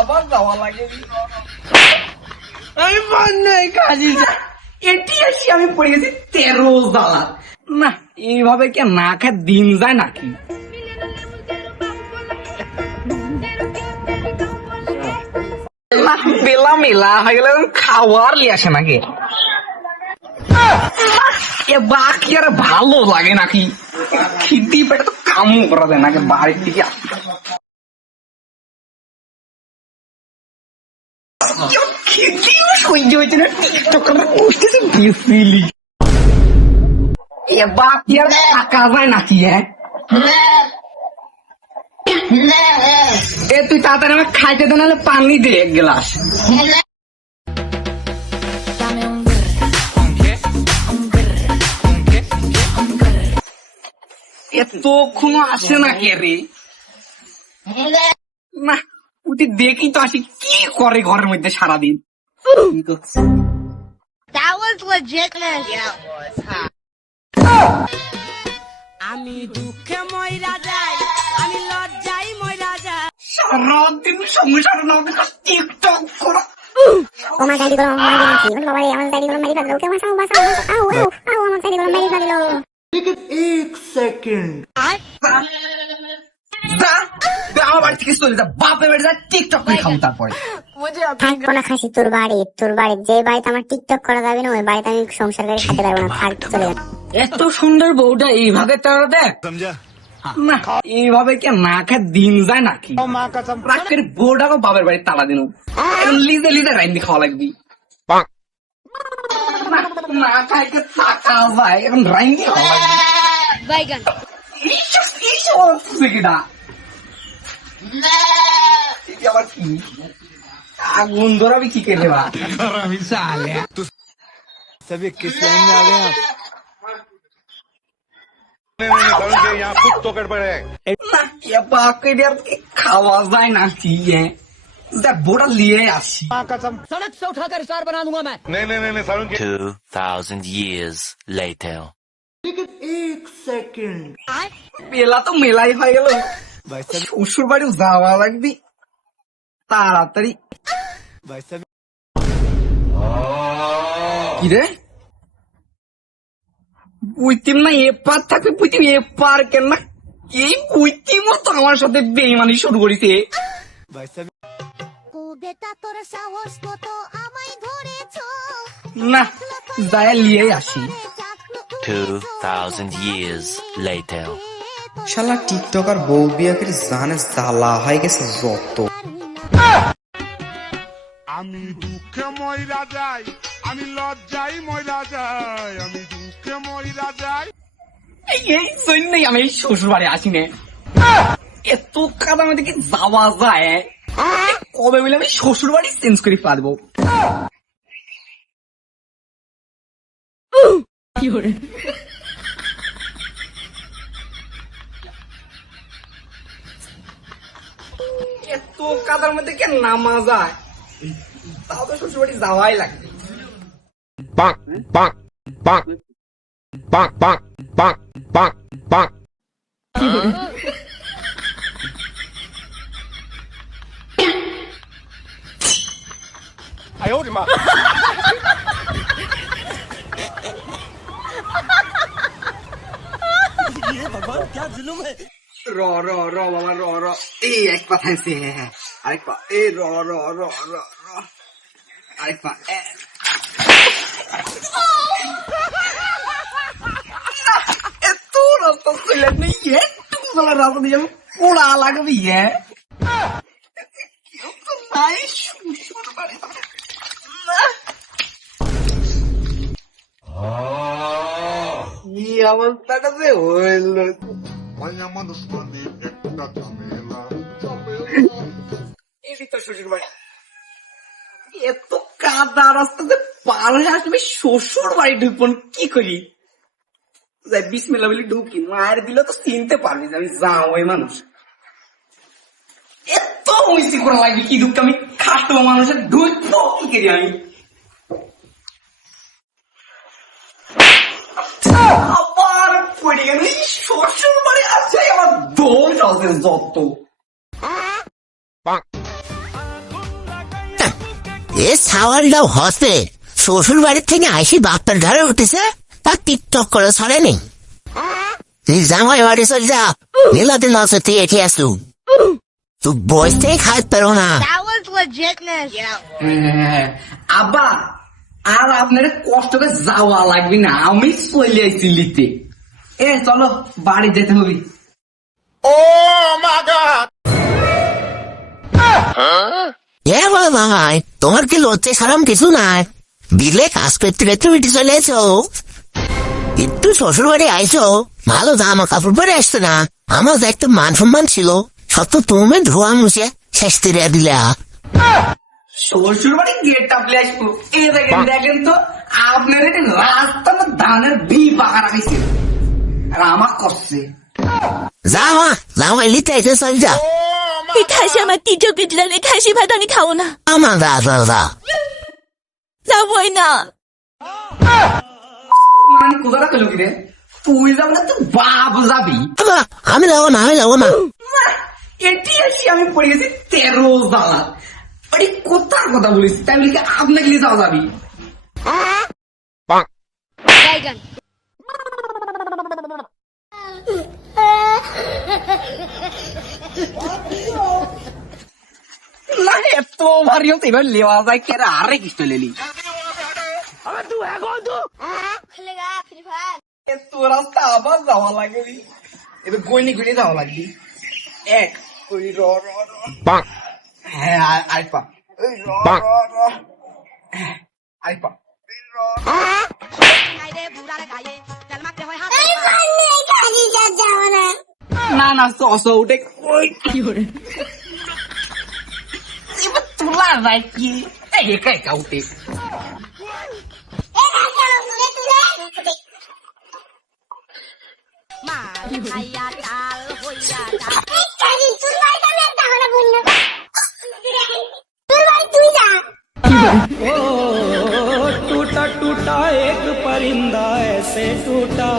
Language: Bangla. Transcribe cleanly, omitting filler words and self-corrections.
আবার যাওয়া লাগে আমি নাই কাজে এটি আসি আমি পড়ে গেছি 13 জ্বালা না এইভাবে কে না খেয়ে দিন যায় নাকি না বেলা মেলা হয়ে গেলে খাওয়ার লিয়ে আসে নাকি এ বাকি আর ভালো লাগে নাকি খিদি পেটে তো কামও করা যায় নাকি বাড়ির দিকে সহ্য হয়েছে না টিকটক করতেছে বেশিলি এ বাকি আর থাকা যায় নাকি হ্যাঁ এ তুই তাড়াতাড়ি আমাকে খাইতে দে নাহলে পানি দে 1 গ্লাস এতক্ষণ আসে না কে রে না উঠি দেখি তো আসি কি করে ঘরের মধ্যে সারাদিন আমি দুঃখে ময়রা যাই আমি লজ্জাই ময়রা যাই সারাদিন সংসার না টিকটক করা আমার দাদি গুলো মারি নাকি বাবা রে আমার দাদি গুলো মারি ফেললো কেউ বাঁচাও বাঁচাও আউ আউ আউ আমার দাদি গুলো মারি ফেললো আমার বাড়ি থেকে চলে যা বাপের বাড়ি যা টিকটক করে খাবো তারপরে থাকবো না খাসি তোর বাড়ি যে বাড়িতে আমার টিকটক করা যাবে না ওই বাড়িতে আমি সংসার করে খেতে পারবো না থাক চলে যা এত সুন্দর বউটা এইভাবে তারা দেখ না এইভাবে কে না খেয়ে দিন যায় নাকি রাখের বউটাকে বাপের বাড়ি তালা দিন লিজে লিজে রাইন্দি খাওয়া লাগবি না খাইতে থাকা যায় এখন রাইন্দি খাওয়া লাগবি কিটা আবার কি আগুন ধরাবি কি কে দেবা सभी किस लाइन में आ गए आप यहाँ कुछ तो गड़बड़ है খাওয়া যায় না কি দেখ বোটা লিয়ে আসি सड़क से उठाकर स्टार बना दूंगा मैं नहीं सारुण 2,000 years later. মেলা তো মেলাই হয়ে গেল শ্বশুর বাড়ি যাওয়া লাগবি তাড়াতাড়ি কি রে বুঝতিম না এপার থাকবে বুঝতিম এপার কেন না এই বুঝতিমও তো আমার সাথে বেইমানি শুরু করিতে না যায় লিয়ে আসি 2,000 years later. শালা টিকটকার বউ বিয়াকের জানে জ্বালা হয়ে গেছে যত আমি দুঃখে ময়রা যাই আমি লজ্জাই ময়রা যাই আমি দুঃখে ময়রা যাই এই জন্যই আমি এই শ্বশুর বাড়ি আসি না এত কাদার মধ্যে কি যাওয়া যায় কবে মিলে আমি শ্বশুর বাড়ি চেঞ্জ করে পারবো এত কাদার মধ্যে কে নামা যায় তাও তো শ্বশুর বাড়ি যাওয়াই লাগবে Bonk, bonk, bonk, bonk, bonk, bonk, bonk, bonk. Ayo, ma. ये भगवान क्या जुलुम है র র র বাবা র র এই এক পা থাকছে আরেক পা এই র র র র র আরেক পা এত রাস্তা চলে নেই একটু রাস্তা দিয়ে পোড়া লাগবি নাই শ্বশুর বাড়ি কি অবস্থাটা যে হইল Vaya manos mani, একটা ঝামেলা, এই তো শ্বশুর বাড়ি এত কাদা রাস্তাতে পার হয়ে আসবে শ্বশুর বাড়ি ঢুকবো কি করি যাই বিসমিল্লাহ বলে ঢুকি মায়ের দিলে তো চিনতে পারবি যে আমি যাও ওই মানুষ এত মিষ্টি করা লাগবে কি দুঃখ আমি খাটো মানুষের ঢুকবো কি করি আমি আবার পড়ে গেল শ্বশুর বাড়ি আসছে আমার সহজে যত এ সাওয়ালটাও হসে শ্বশুর বাড়ির থেকে আইসি বাপের ঘরে উঠেছে তার টিকটক করে ছড়েনি তুই জামাই বাড়ি চল যা নীলাতে নাচে তুই এটি আসলু তুই বসতেই খাইতে পারো না That was legitness. আব্বা আর আপনার কষ্ট করে যাওয়া লাগবে না, আমি চলে আইছি লিতে। চলো বাড়ি যেতে হবে। এ বলো ভাই তোমার কি লজ্জে সারাম কিছু নাই বিলে কাজ করতে করতে উঠে চলে এসো একটু শ্বশুর বাড়ি আইসো ভালো জামা কাপড় পরে আসতো না আমার যে একটা মান সম্মান ছিল সব তো তুমি ধোয়া মুছে শেষ করে দিলা শ্বশুর বাড়ি গেট টাপলে আসবো। দেখেন দেখেন তো আপনার রাস্তা না ধানের বি পাকা রাখিছে আর আমার করছে। যাওয়া যাওয়া লিতে এসে চল যা এই খাসি আমার টিকটকে দিলাম, এই খাসি ভাত আমি খাবো না, আমার দাদা যাবই না। মানে কোথাটা পেল কি রে? তুই যাবো না তুই বাপ যাবি। আমি যাবো না এটি আসি আমি পড়ে গেছি 13 জ্বালা। আরে কোথার কথা বলিস তাই বলি আপনাকে নিয়ে যাওয়া যাবি। Bacon. না এত ভারী হতো এবার লেওয়া যায় কে আরে কিষ্ট লেলি Khlega Free Fire. এত রাস্তা আবার যাওয়া লাগবে। এবার গইনি গইনি যাওয়া লাগবে। এক ওই র র র হ্যাঁ আইপা ওই র র র আইপা Gaye bura le gaye. Chal mak hoy ha. না না সস উঠে কই কি করে এবার তোলা যায় কি একা একা উঠে Mar khaya dal hoya da. टूटा टूटा एक परिंदा ऐसे टूटा